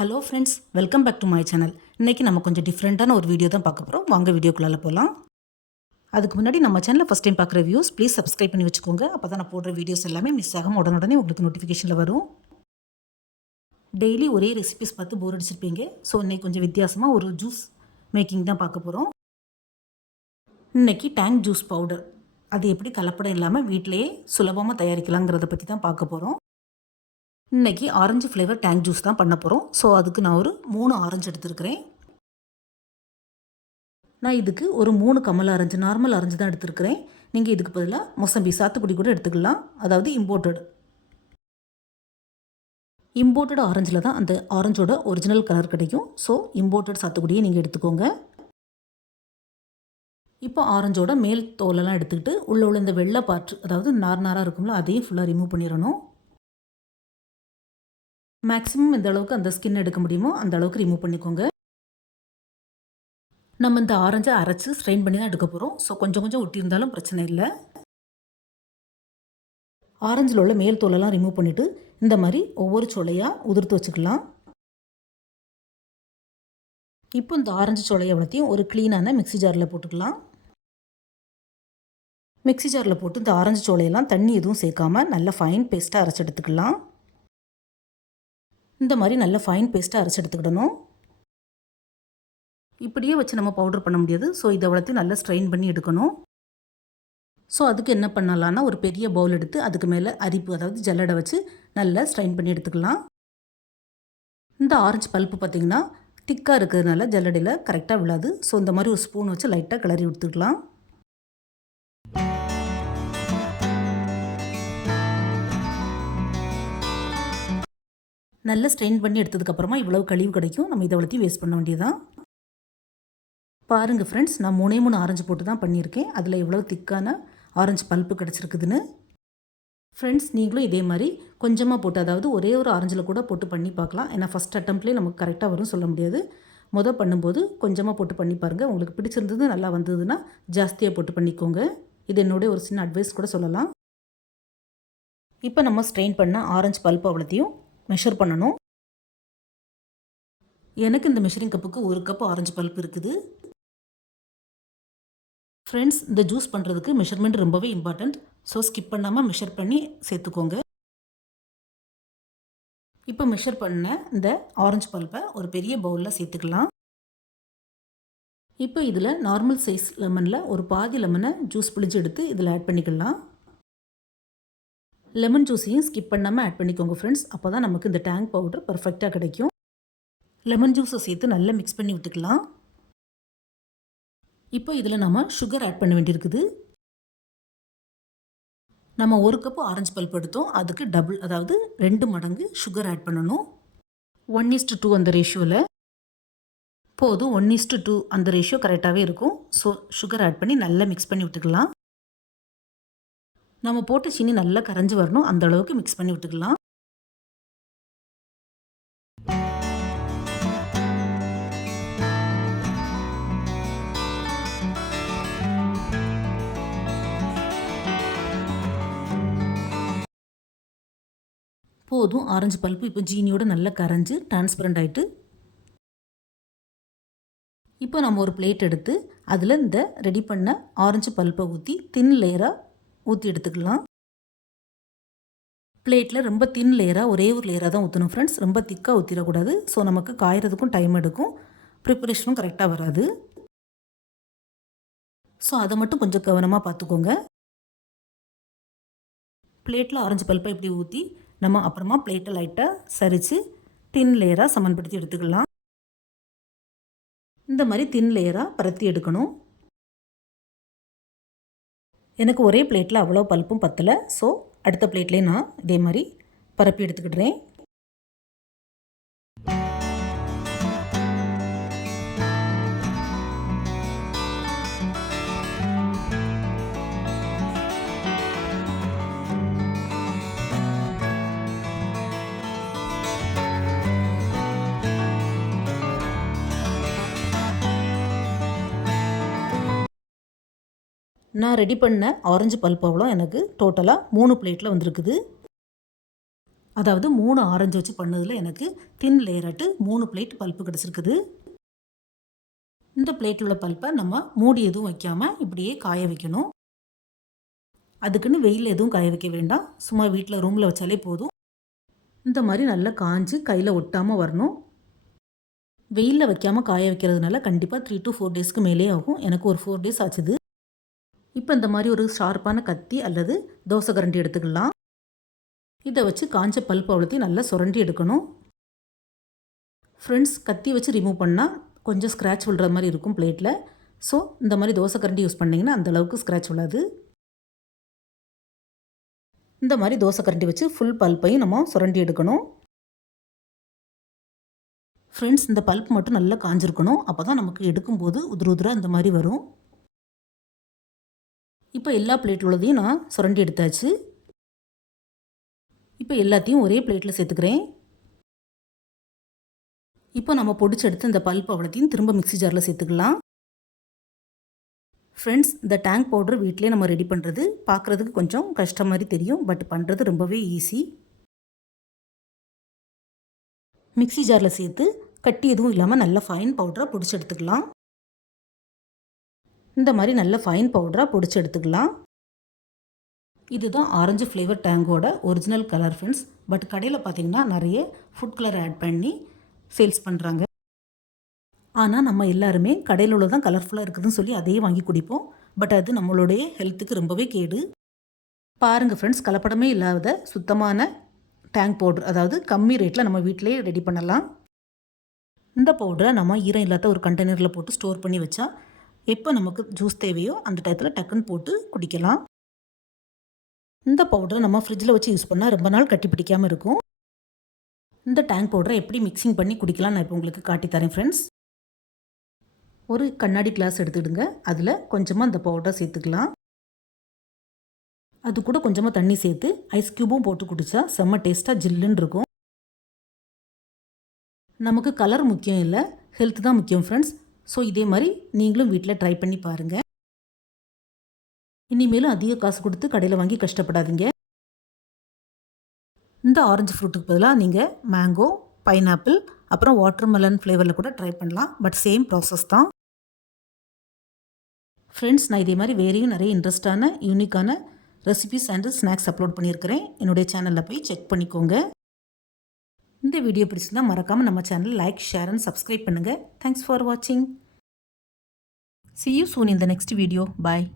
Hello friends welcome back to my channel இன்றைக்கி நம்ம கொஞ்சம் டிஃப்ரெண்ட்டான ஒரு வீடியோ தான் பார்க்க போகிறோம் வாங்க வீடியோக்குள்ளே போகலாம் அதுக்கு முன்னாடி நம்ம சேனலில் ஃபஸ்ட் டைம் பார்க்குற வியூஸ் ப்ளீஸ் சப்ஸ்கிரைப் பண்ணி வச்சுக்கோங்க. அப்போ தான் நான் போடுற வீடியோஸ் எல்லாமே மிஸ் ஆகாமல் உடனுடனே உங்களுக்கு நோட்டிஃபிகேஷனில் வரும். டெய்லி ஒரே ரெசிபிஸ் பார்த்து போர் அடிச்சிருப்பீங்க. ஸோ இன்னைக்கு கொஞ்சம் வித்தியாசமாக ஒரு ஜூஸ் மேக்கிங் தான் பார்க்க போகிறோம் இன்னைக்கு டேங்க் ஜூஸ் பவுடர் அது எப்படி கலப்படம் இல்லாமல் வீட்டிலேயே சுலபமாக தயாரிக்கலாங்கிறத பற்றி தான் பார்க்க போகிறோம் இன்னைக்கு ஆரஞ்சு ஃப்ளேவர் டேங்க் ஜூஸ் தான் பண்ண போகிறோம் ஸோ அதுக்கு நான் ஒரு மூணு ஆரஞ்சு எடுத்துருக்கிறேன். நான் இதுக்கு ஒரு மூணு கமல் ஆரஞ்சு நார்மல் ஆரஞ்சு தான் எடுத்திருக்கிறேன். நீங்கள் இதுக்கு பதிலாக மொசம்பி சாத்துக்குடி கூட எடுத்துக்கலாம். அதாவது இம்போர்ட்டட் இம்போர்ட்டட் ஆரஞ்சில் தான் அந்த ஆரஞ்சோட ஒரிஜினல் கலர் கிடைக்கும். ஸோ இம்போர்ட்டட் சாத்துக்குடியை நீங்கள் எடுத்துக்கோங்க. இப்போ ஆரஞ்சோட மேல் தோலெல்லாம் எடுத்துக்கிட்டு உள்ளே உள்ள இந்த வெள்ளை பாற்று அதாவது நார் நாராக இருக்கும்ல அதையும் ஃபுல்லாக ரிமூவ் பண்ணிடணும். மேக்ஸிமம் எந்த அளவுக்கு அந்த ஸ்கின் எடுக்க முடியுமோ அந்த அளவுக்கு ரிமூவ் பண்ணிக்கோங்க. நம்ம இந்த ஆரஞ்சை அரைச்சி ஸ்ட்ரெயின் பண்ணி தான் எடுக்க போகிறோம் ஸோ கொஞ்சம் கொஞ்சம் ஒட்டியிருந்தாலும் பிரச்சனை இல்லை. ஆரஞ்சில் உள்ள மேல் தோலெல்லாம் ரிமூவ் பண்ணிவிட்டு இந்த மாதிரி ஒவ்வொரு சொலையாக உதிர்த்து வச்சுக்கலாம். இப்போ இந்த ஆரஞ்சு சொலையை வளர்த்தியும் ஒரு க்ளீனான மிக்ஸி ஜாரில் போட்டுக்கலாம். மிக்ஸி ஜாரில் போட்டு இந்த ஆரஞ்சு சோலையெல்லாம் தண்ணி எதுவும் சேர்க்காம நல்ல ஃபைன் பேஸ்ட்டாக அரைச்சி எடுத்துக்கலாம். இந்த மாதிரி நல்ல ஃபைன் பேஸ்ட்டாக அரைச்சி எடுத்துக்கிடணும். இப்படியே வச்சு நம்ம பவுடர் பண்ண முடியாது. ஸோ இதை வளர்த்து நல்லா ஸ்ட்ரெயின் பண்ணி எடுக்கணும். ஸோ அதுக்கு என்ன பண்ணலான்னா ஒரு பெரிய பவுல் எடுத்து அதுக்கு மேலே அரிப்பு அதாவது ஜல்லடை வச்சு நல்லா ஸ்ட்ரெயின் பண்ணி எடுத்துக்கலாம். இந்த ஆரஞ்சு பல்ப்பு பார்த்திங்கன்னா திக்காக இருக்கிறதுனால ஜல்லடையில் கரெக்டாக விழாது. ஸோ இந்த மாதிரி ஒரு ஸ்பூன் வச்சு லைட்டாக கிளறி எடுத்துக்கலாம். நல்லா ஸ்ட்ரெயின் பண்ணி எடுத்ததுக்கப்புறமா இவ்வளவு கழிவு கிடைக்கும். நம்ம இதை வளர்த்தி வேஸ்ட் பண்ண வேண்டியதான் பாருங்கள் ஃப்ரெண்ட்ஸ் நான் மூணே மூணு ஆரஞ்சு போட்டு தான் பண்ணியிருக்கேன். அதில் எவ்வளோ திக்கான ஆரஞ்சு பல்ப்பு கிடச்சிருக்குதுன்னு. ஃப்ரெண்ட்ஸ் நீங்களும் இதே மாதிரி கொஞ்சமாக போட்டு அதாவது ஒரே ஒரு ஆரஞ்சில் கூட போட்டு பண்ணி பார்க்கலாம். ஏன்னா ஃபஸ்ட் அட்டம்ப்ட்லேயே நமக்கு கரெக்டாக வரும் சொல்ல முடியாது. மொதல் பண்ணும்போது கொஞ்சமாக போட்டு பண்ணி பாருங்கள் உங்களுக்கு பிடிச்சிருந்தது நல்லா வந்ததுன்னா ஜாஸ்தியாக போட்டு பண்ணிக்கோங்க. இது என்னுடைய ஒரு சின்ன அட்வைஸ் கூட சொல்லலாம். இப்போ நம்ம ஸ்ட்ரெயின் பண்ண ஆரஞ்சு பல்ப் அவ்வளோத்தையும் மெஷர் பண்ணணும். எனக்கு இந்த மெஷரிங் கப்புக்கு ஒரு கப் ஆரஞ்சு பல்ப் இருக்குது. ஃப்ரெண்ட்ஸ் இந்த ஜூஸ் பண்ணுறதுக்கு மெஷர்மெண்ட் ரொம்பவே இம்பார்ட்டண்ட் ஸோ ஸ்கிப் பண்ணாமல் மெஷர் பண்ணி சேர்த்துக்கோங்க. இப்போ மெஷர் பண்ண இந்த ஆரஞ்சு பல்ப்பை ஒரு பெரிய பவுலில் சேர்த்துக்கலாம். இப்போ இதில் நார்மல் சைஸ் லெமனில் ஒரு பாதி லெமனை ஜூஸ் பிழிஞ்சு எடுத்து இதில் ஆட் பண்ணிக்கலாம். லெமன் ஜூஸையும் ஸ்கிப் பண்ணாமல் ஆட் பண்ணிக்கோங்க ஃப்ரெண்ட்ஸ் அப்போ தான் நமக்கு இந்த டேங்க் பவுடர் பர்ஃபெக்டாக கிடைக்கும். லெமன் ஜூஸை சேர்த்து நல்லா மிக்ஸ் பண்ணி விட்டுக்கலாம். இப்போ இதில் நம்ம சுகர் ஆட் பண்ண வேண்டியிருக்குது. நம்ம ஒரு கப்பு ஆரஞ்சு பல்ப் எடுத்தோம். அதுக்கு டபுள் அதாவது ரெண்டு மடங்கு சுகர் ஆட் பண்ணணும். ஒன் இஸ்டு டூ அந்த ரேஷியோவில் போதும் ஒன் இஸ்டு டூ அந்த ரேஷியோ கரெக்டாகவே இருக்கும். ஸோ சுகர் ஆட் பண்ணி நல்லா மிக்ஸ் பண்ணி விட்டுக்கலாம். நம்ம போட்டு சீனி நல்லா கரைஞ்சி வரணும். அந்த அளவுக்கு மிக்ஸ் பண்ணி விட்டுக்கலாம். போதும். ஆரஞ்சு பல்ப்பு இப்போ ஜீனியோட நல்லா கரைஞ்சி டிரான்ஸ்பரண்ட் ஆகிட்டு இப்போ நம்ம ஒரு பிளேட் எடுத்து அதில் இந்த ரெடி பண்ண ஆரஞ்சு பல்ப்பை ஊற்றி தின் லேயராக ஊற்றி எடுத்துக்கலாம். பிளேட்டில் ரொம்ப தின் லேயராக ஒரே ஒரு லேயராக தான் ஊற்றணும் ஃப்ரெண்ட்ஸ் ரொம்ப திக்காக ஊற்றிடக்கூடாது ஸோ நமக்கு காயறதுக்கும் டைம் எடுக்கும். ப்ரிப்பரேஷனும் கரெக்டாக வராது. ஸோ அதை மட்டும் கொஞ்சம் கவனமாக பார்த்துக்கோங்க. பிளேட்டில் ஆரஞ்சு பல்ப்பை இப்படி ஊற்றி நம்ம அப்புறமா பிளேட்டை லைட்டாக சரித்து தின் லேயராக சமன்படுத்தி எடுத்துக்கலாம். இந்த மாதிரி தின் லேயராக பரத்தி எடுக்கணும். எனக்கு ஒரே பிளேட்டில் அவ்வளோ பல்ப்பும் பத்தலை. ஸோ அடுத்த பிளேட்லேயே நான் இதே மாதிரி பரப்பி எடுத்துக்கிடுறேன். நான் ரெடி பண்ண ஆரஞ்சு பல்பவளம் அவ்வளோ எனக்கு டோட்டலாக மூணு பிளேட்டில் வந்திருக்குது. அதாவது மூணு ஆரஞ்சு வச்சு பண்ணதில் எனக்கு தின் லேயராட்டு மூணு பிளேட் பல்ப்பு கிடச்சிருக்குது. இந்த பிளேட்டில் உள்ள பல்ப்பை நம்ம மூடி எதுவும் வைக்காமல் இப்படியே காய வைக்கணும். அதுக்குன்னு வெயில் எதுவும் காய வைக்க வேண்டாம். சும்மா வீட்டில் ரூமில் வச்சாலே போதும். இந்த மாதிரி நல்லா காஞ்சு கையில் ஒட்டாமல் வரணும். வெயிலில் வைக்காமல் காய வைக்கிறதுனால கண்டிப்பாக த்ரீ டு ஃபோர் டேஸ்க்கு மேலே ஆகும். எனக்கு ஒரு ஃபோர் டேஸ் ஆச்சுது. இப்போ இந்த மாதிரி ஒரு ஷார்ப்பான கத்தி அல்லது தோசை கரண்டி எடுத்துக்கலாம். இதை வச்சு காஞ்ச பல்ப் அவ்வளோத்தையும் நல்லா சுரண்டி எடுக்கணும். ஃப்ரெண்ட்ஸ் கத்தி வச்சு ரிமூவ் பண்ணால் கொஞ்சம் ஸ்க்ராட்ச் விழுற மாதிரி இருக்கும் பிளேட்டில் ஸோ இந்த மாதிரி தோசை கரண்டி யூஸ் பண்ணிங்கன்னா அந்தளவுக்கு ஸ்க்ராட்ச் விழாது. இந்த மாதிரி தோசை கரண்டி வச்சு ஃபுல் பல்ப்பையும் நம்ம சுரண்டி எடுக்கணும். ஃப்ரெண்ட்ஸ் இந்த பல்ப் மட்டும் நல்லா காஞ்சிருக்கணும். அப்போ தான் நமக்கு எடுக்கும்போது உதிர உதிராக இந்த மாதிரி வரும். இப்போ எல்லா பிளேட்டில் உள்ளதையும் நான் சுரண்டி எடுத்தாச்சு. இப்போ எல்லாத்தையும் ஒரே பிளேட்டில் சேர்த்துக்கிறேன். இப்போ நம்ம பொடிச்சு எடுத்து இந்த பல்ப் அவ்வளோத்தையும் திரும்ப மிக்ஸி ஜாரில் சேர்த்துக்கலாம். ஃப்ரெண்ட்ஸ் இந்த டேங்க் பவுடர் வீட்டிலே நம்ம ரெடி பண்ணுறது பார்க்குறதுக்கு கொஞ்சம் கஷ்டம் மாதிரி தெரியும் பட் பண்ணுறது ரொம்பவே ஈஸி மிக்ஸி ஜாரில் சேர்த்து கட்டி எதுவும் இல்லாமல் நல்ல ஃபைன் பவுடராக பொடிச்சு எடுத்துக்கலாம். இந்த மாதிரி நல்ல ஃபைன் பவுடராக பொடிச்சு எடுத்துக்கலாம். இதுதான் ஆரஞ்சு ஃப்ளேவர் டேங்கோட ஒரிஜினல் கலர் ஃப்ரெண்ட்ஸ் பட் கடையில் பார்த்தீங்கன்னா நிறைய ஃபுட் கலர் ஆட் பண்ணி சேல்ஸ் பண்ணுறாங்க ஆனால் நம்ம எல்லாருமே கடையில் உள்ளதான் கலர்ஃபுல்லாக இருக்குதுன்னு சொல்லி அதையே வாங்கி குடிப்போம். பட் அது நம்மளுடைய ஹெல்த்துக்கு ரொம்பவே கேடு. பாருங்கள் ஃப்ரெண்ட்ஸ் கலப்படமே இல்லாத சுத்தமான டேங்க் பவுடர் அதாவது கம்மி ரேட்டில் நம்ம வீட்டிலே ரெடி பண்ணலாம். இந்த பவுடரை நம்ம ஈரம் இல்லாத ஒரு கண்டெய்னரில் போட்டு ஸ்டோர் பண்ணி வச்சா எப்போ நமக்கு ஜூஸ் தேவையோ அந்த டயத்தில் டக்குன்னு போட்டு குடிக்கலாம். இந்த பவுடரை நம்ம ஃப்ரிட்ஜில் வச்சு யூஸ் பண்ணால் ரொம்ப நாள் கட்டி பிடிக்காமல் இருக்கும். இந்த டேங்க் பவுடரை எப்படி மிக்சிங் பண்ணி குடிக்கலாம் நான் இப்போ உங்களுக்கு காட்டித்தரேன் ஃப்ரெண்ட்ஸ் ஒரு கண்ணாடி கிளாஸ் எடுத்துடுங்க. அதில் கொஞ்சமாக அந்த பவுடரை சேர்த்துக்கலாம். அது கூட கொஞ்சமாக தண்ணி சேர்த்து ஐஸ் க்யூபும் போட்டு குடித்தா செம்ம டேஸ்ட்டாக ஜில்லுன்னு இருக்கும். நமக்கு கலர் முக்கியம் இல்லை ஹெல்த் தான் முக்கியம் ஃப்ரெண்ட்ஸ் ஸோ இதே மாதிரி நீங்களும் வீட்டில் ட்ரை பண்ணி பாருங்கள் இனிமேலும் அதிக காசு கொடுத்து கடையில் வாங்கி கஷ்டப்படாதீங்க. இந்த ஆரஞ்சு ஃப்ரூட்டுக்கு பதிலாக நீங்கள் மேங்கோ பைனாப்பிள் அப்புறம் வாட்டர்மெலன் ஃப்ளேவரில் கூட ட்ரை பண்ணலாம். பட் சேம் ப்ராசஸ் தான். ஃப்ரெண்ட்ஸ் நான் இதே மாதிரி வேறையும் நிறைய இன்ட்ரெஸ்டான யூனிக்கான ரெசிபிஸ் அண்ட் ஸ்நாக்ஸ் அப்லோட் பண்ணியிருக்கிறேன். என்னுடைய சேனலில் போய் செக் பண்ணிக்கோங்க. இந்த வீடியோ பிடிச்சிருந்தால் மறக்காமல் நம்ம channel like share and subscribe பண்ணுங்கள் தேங்க்ஸ் ஃபார் வாட்சிங் see you soon in the next video bye